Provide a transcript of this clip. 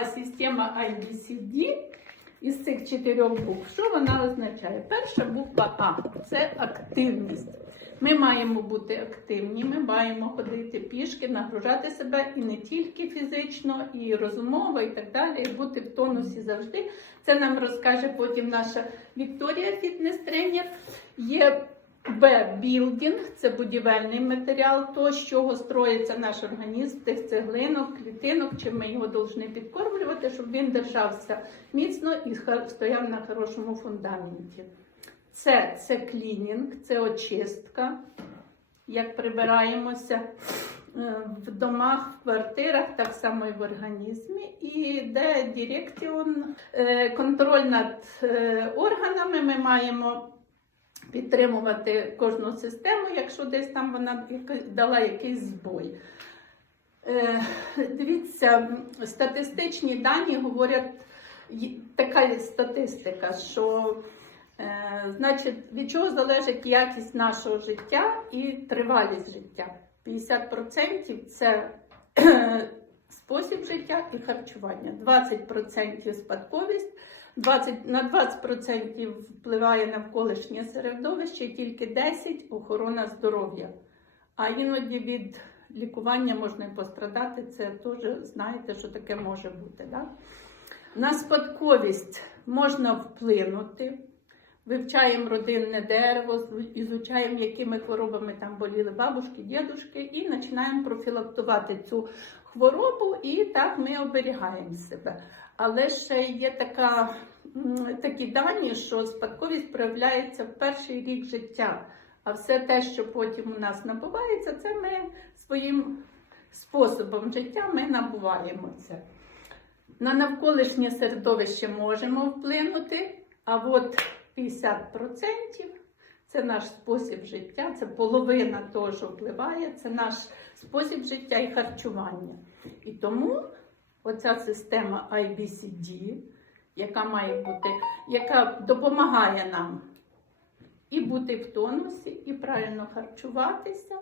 А система IBCD із цих чотирьох букв, що вона означає? Перша буква А це активність. Ми маємо бути активні, ми маємо ходити пішки, нагружати себе і не тільки фізично, і розумово, і так далі, і бути в тонусі завжди. Це нам розкаже потім наша Вікторія, фітнес-тренер. Є Б-білдінг це будівельний матеріал, то з чого строїться наш організм, тих цеглинок, клітинок, чим ми його повинні підкормлювати, щоб він держався міцно і стояв на хорошому фундаменті. Це, це клінінг, це очистка, як прибираємося е, в домах, в квартирах, так само і в організмі. І де дирекціон, е, контроль над е, органами ми маємо підтримувати кожну систему, якщо десь там вона дала якийсь збой. Е, Дивіться, статистичні дані говорять, така статистика, що е, значить, від чого залежить якість нашого життя і тривалість життя. 50% це спосіб життя і харчування, 20% спадковість, 20, на 20% впливає навколишнє середовище, тільки 10% охорона здоров'я. А іноді від лікування можна і пострадати. Це теж знаєте, що таке може бути. Да? На спадковість можна вплинути. Вивчаємо родинне дерево, ізучаємо, якими хворобами там боліли бабушки, дідушки, і починаємо профілактувати цю хворобу, і так ми оберігаємо себе. Але ще є така, такі дані, що спадковість проявляється в перший рік життя. А все те, що потім у нас набувається, це ми своїм способом життя ми набуваємо це. На навколишнє середовище можемо вплинути, а от 50% це наш спосіб життя, це половина того, впливає, це наш спосіб життя і харчування. І тому оця система IBCD, яка має бути, яка допомагає нам і бути в тонусі, і правильно харчуватися,